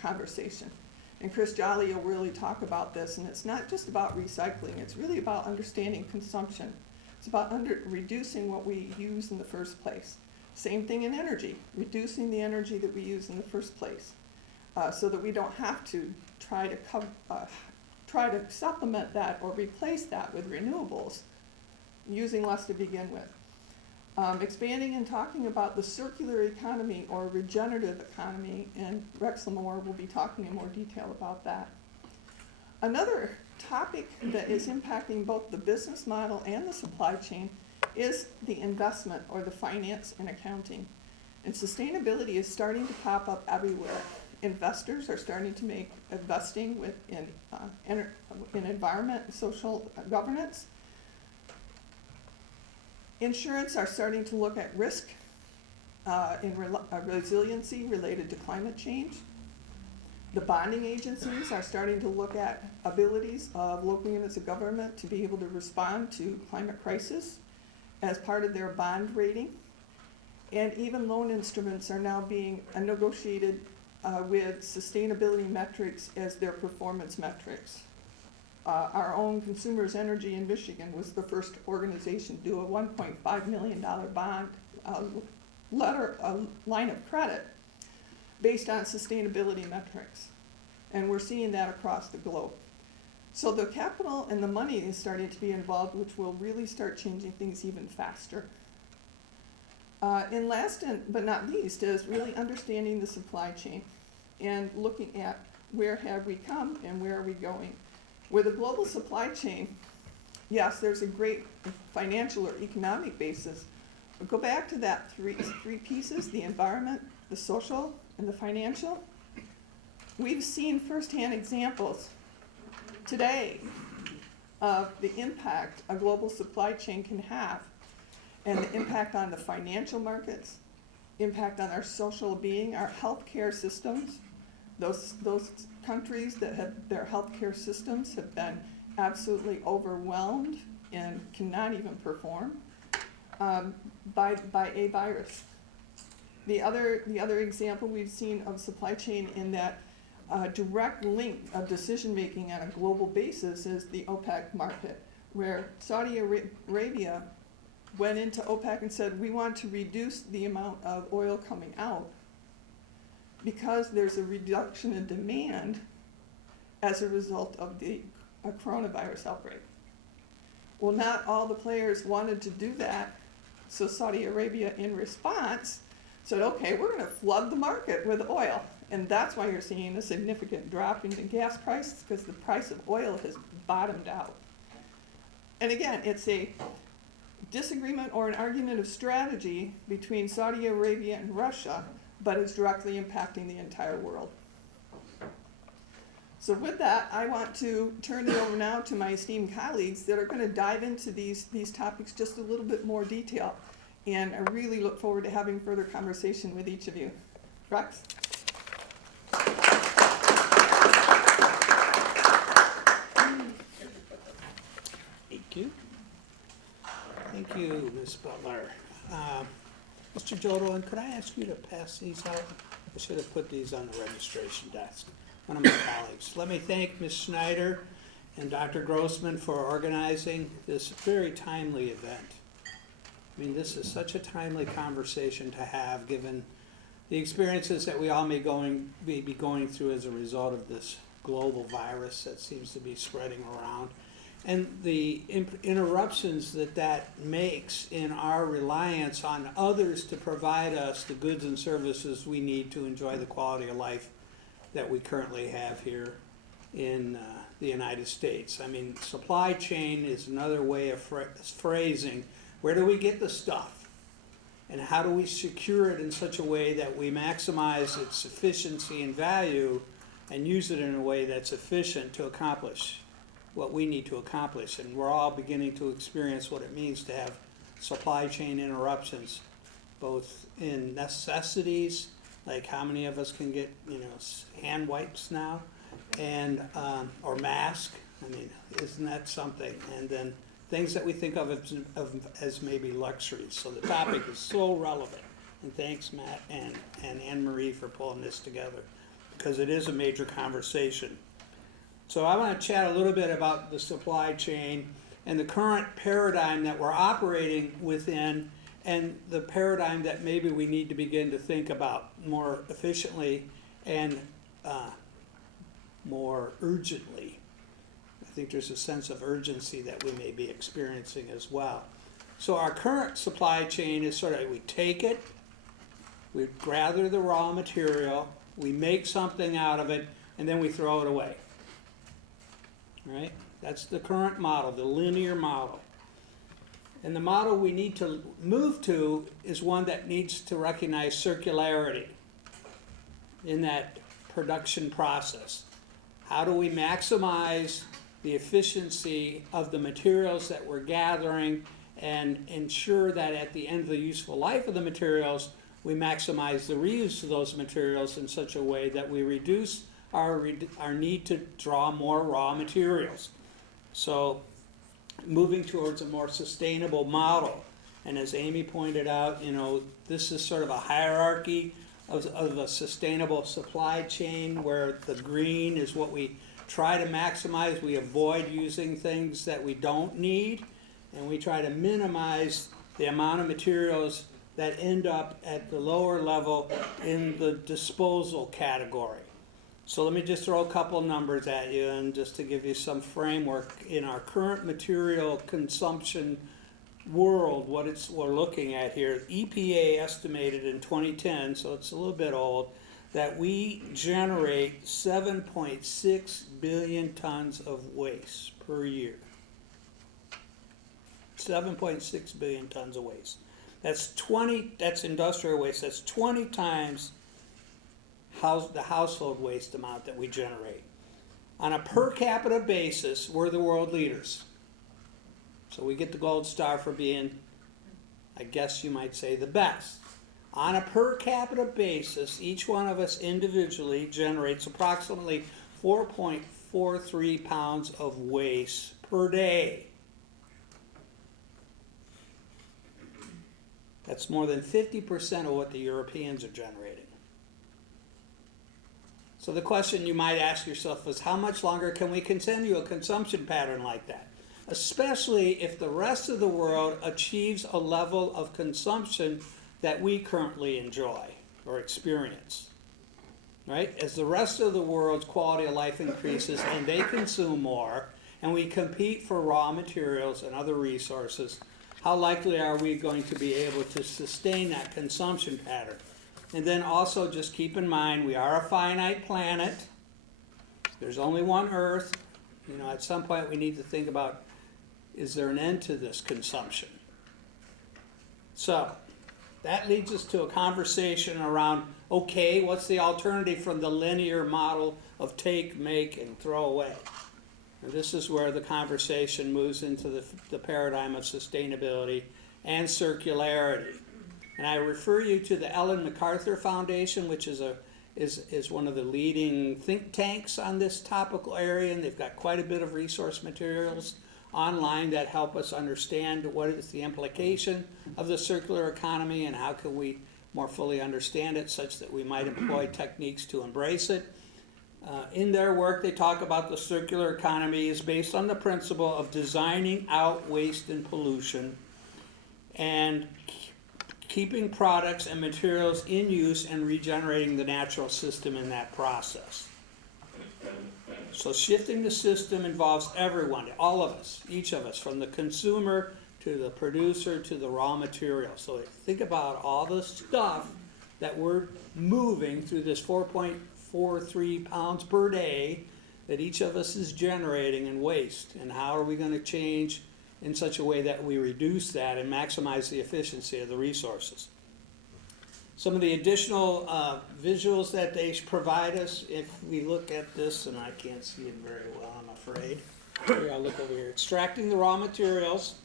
conversation. And Chris Jolly will really talk about this, and it's not just about recycling, it's really about understanding consumption. It's about reducing what we use in the first place. Same thing in energy, reducing the energy that we use in the first place, so that we don't have to try to supplement that or replace that with renewables, using less to begin with. Expanding and talking about the circular economy or regenerative economy, and Rex LaMore will be talking in more detail about that. Another topic that is impacting both the business model and the supply chain is the investment or the finance and accounting. And sustainability is starting to pop up everywhere. Investors are starting to make investing in environment and social governance. Insurance are starting to look at risk in resiliency related to climate change. The bonding agencies are starting to look at abilities of local units of government to be able to respond to climate crisis as part of their bond rating. And even loan instruments are now being negotiated with sustainability metrics as their performance metrics. Our own Consumers Energy in Michigan was the first organization to do a $1.5 million bond line of credit based on sustainability metrics. And we're seeing that across the globe. So the capital and the money is starting to be involved, which will really start changing things even faster. And last but not least is really understanding the supply chain and looking at where have we come and where are we going. With a global supply chain, yes, there's a great financial or economic basis, but go back to that three pieces, the environment, the social, and the financial. We've seen firsthand examples today of the impact a global supply chain can have, and the impact on the financial markets, impact on our social being, our healthcare systems. Those countries that have their healthcare systems have been absolutely overwhelmed and cannot even perform by a virus. The other example we've seen of supply chain in that direct link of decision making on a global basis is the OPEC market, where Saudi Arabia went into OPEC and said, we want to reduce the amount of oil coming out because there's a reduction in demand as a result of the coronavirus outbreak. Well, not all the players wanted to do that, so Saudi Arabia, in response, said, okay, we're going to flood the market with oil. And that's why you're seeing a significant drop in the gas prices, because the price of oil has bottomed out. And again, it's a disagreement or an argument of strategy between Saudi Arabia and Russia, but it's directly impacting the entire world. So with that, I want to turn it over now to my esteemed colleagues that are going to dive into these topics just a little bit more detail. And I really look forward to having further conversation with each of you. Rex? Thank you. Thank you, Ms. Butler. Mr. Jodlin, could I ask you to pass these out? I should have put these on the registration desk. One of my colleagues. Let me thank Ms. Schneider and Dr. Grossman for organizing this very timely event. I mean, this is such a timely conversation to have, given the experiences that we all may be going through as a result of this global virus that seems to be spreading around, and the interruptions that makes in our reliance on others to provide us the goods and services we need to enjoy the quality of life that we currently have here in the United States. I mean, supply chain is another way of phrasing where do we get the stuff, and how do we secure it in such a way that we maximize its efficiency and value and use it in a way that's efficient to accomplish what we need to accomplish. And we're all beginning to experience what it means to have supply chain interruptions, both in necessities, like how many of us can get hand wipes now, and or mask. I mean, isn't that something? And then things that we think of as maybe luxuries. So the topic is so relevant. And thanks, Matt and Anne Marie, for pulling this together. because it is a major conversation. So I want to chat a little bit about the supply chain and the current paradigm that we're operating within, and the paradigm that maybe we need to begin to think about more efficiently and more urgently. I think there's a sense of urgency that we may be experiencing as well. So our current supply chain is sort of, we take it, we gather the raw material, we make something out of it, and then we throw it away. Right? That's the current model, the linear model. And the model we need to move to is one that needs to recognize circularity in that production process. How do we maximize the efficiency of the materials that we're gathering and ensure that at the end of the useful life of the materials, we maximize the reuse of those materials in such a way that we reduce our need to draw more raw materials. So moving towards a more sustainable model. And as Amy pointed out, this is sort of a hierarchy of a sustainable supply chain where the green is what we try to maximize. We avoid using things that we don't need, and we try to minimize the amount of materials that end up at the lower level in the disposal category. So let me just throw a couple numbers at you, and just to give you some framework in our current material consumption world, what we're looking at here. EPA estimated in 2010, so it's a little bit old, that we generate 7.6 billion tons of waste per year. 7.6 billion tons of waste. That's industrial waste. That's 20 times the household waste amount that we generate. On a per capita basis, we're the world leaders. So we get the gold star for being, I guess you might say, the best. On a per capita basis, each one of us individually generates approximately 4.43 pounds of waste per day. That's more than 50% of what the Europeans are generating. So the question you might ask yourself is, how much longer can we continue a consumption pattern like that? Especially if the rest of the world achieves a level of consumption that we currently enjoy or experience. Right? As the rest of the world's quality of life increases and they consume more, and we compete for raw materials and other resources, how likely are we going to be able to sustain that consumption pattern? And then also just keep in mind, we are a finite planet. There's only one Earth. At some point we need to think about, is there an end to this consumption? So that leads us to a conversation around, okay, what's the alternative from the linear model of take, make, and throw away? And this is where the conversation moves into the paradigm of sustainability and circularity. And I refer you to the Ellen MacArthur Foundation, which is one of the leading think tanks on this topical area, and they've got quite a bit of resource materials online that help us understand what is the implication of the circular economy and how can we more fully understand it such that we might employ techniques to embrace it. In their work, they talk about the circular economy is based on the principle of designing out waste and pollution and keeping products and materials in use and regenerating the natural system in that process. So shifting the system involves everyone, all of us, each of us, from the consumer to the producer to the raw material. So think about all the stuff that we're moving through this 4.43 pounds per day that each of us is generating in waste, and how are we going to change in such a way that we reduce that and maximize the efficiency of the resources. Some of the additional visuals that they provide us, if we look at this, and I can't see it very well, I'm afraid. Here, I'll look over here. Extracting the raw materials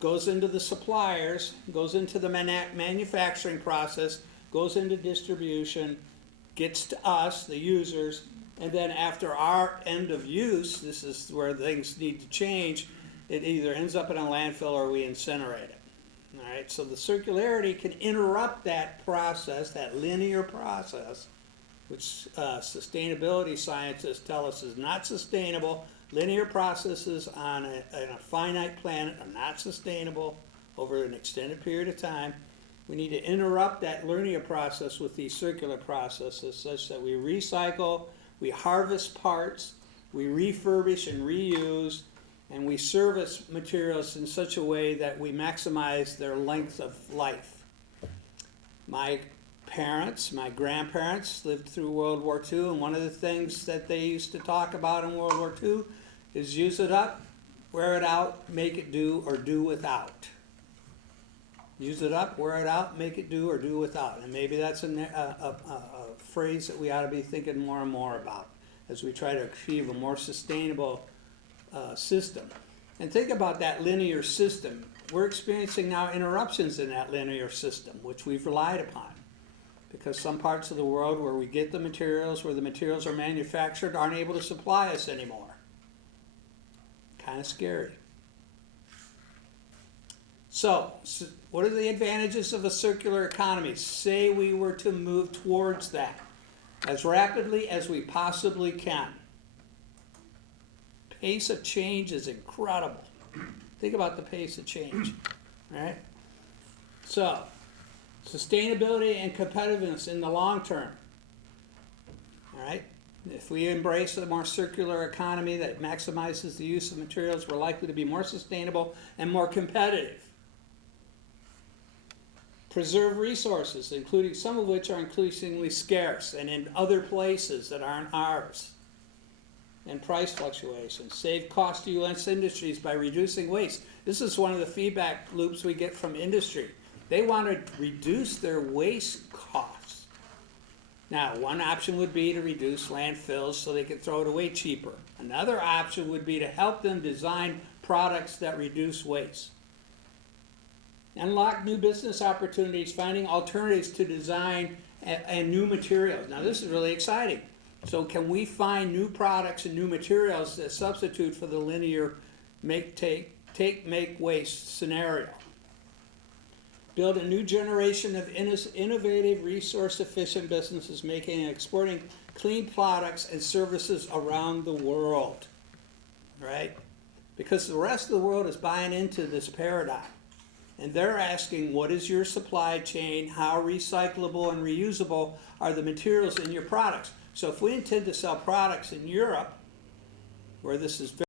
goes into the suppliers, goes into the manufacturing process, goes into distribution, gets to us, the users, and then after our end of use, this is where things need to change, it either ends up in a landfill or we incinerate it. All right, so the circularity can interrupt that process, that linear process, which sustainability scientists tell us is not sustainable. Linear processes on a finite planet are not sustainable over an extended period of time. We need to interrupt that linear process with these circular processes such that we recycle, we harvest parts, we refurbish and reuse, and we service materials in such a way that we maximize their length of life. My parents, my grandparents lived through World War II, and one of the things that they used to talk about in World War II is use it up, wear it out, make it do, or do without. Use it up, wear it out, make it do, or do without. And maybe that's a phrase that we ought to be thinking more and more about as we try to achieve a more sustainable system. And think about that linear system. We're experiencing now interruptions in that linear system, which we've relied upon. Because some parts of the world where we get the materials, where the materials are manufactured, aren't able to supply us anymore. Kind of scary. So, what are the advantages of a circular economy? Say we were to move towards that as rapidly as we possibly can. Pace of change is incredible. Think about the pace of change, right? So, sustainability and competitiveness in the long term, all right? If we embrace a more circular economy that maximizes the use of materials, we're likely to be more sustainable and more competitive. Preserve resources, including some of which are increasingly scarce and in other places that aren't ours. And price fluctuations. Save cost to U.S. industries by reducing waste. This is one of the feedback loops we get from industry. They want to reduce their waste costs. Now, one option would be to reduce landfills so they can throw it away cheaper. Another option would be to help them design products that reduce waste. Unlock new business opportunities, finding alternatives to design and new materials. Now, this is really exciting. So can we find new products and new materials that substitute for the linear make, waste scenario? Build a new generation of innovative, resource-efficient businesses making and exporting clean products and services around the world, right? Because the rest of the world is buying into this paradigm. And they're asking, what is your supply chain? How recyclable and reusable are the materials in your products? So if we intend to sell products in Europe, where this is very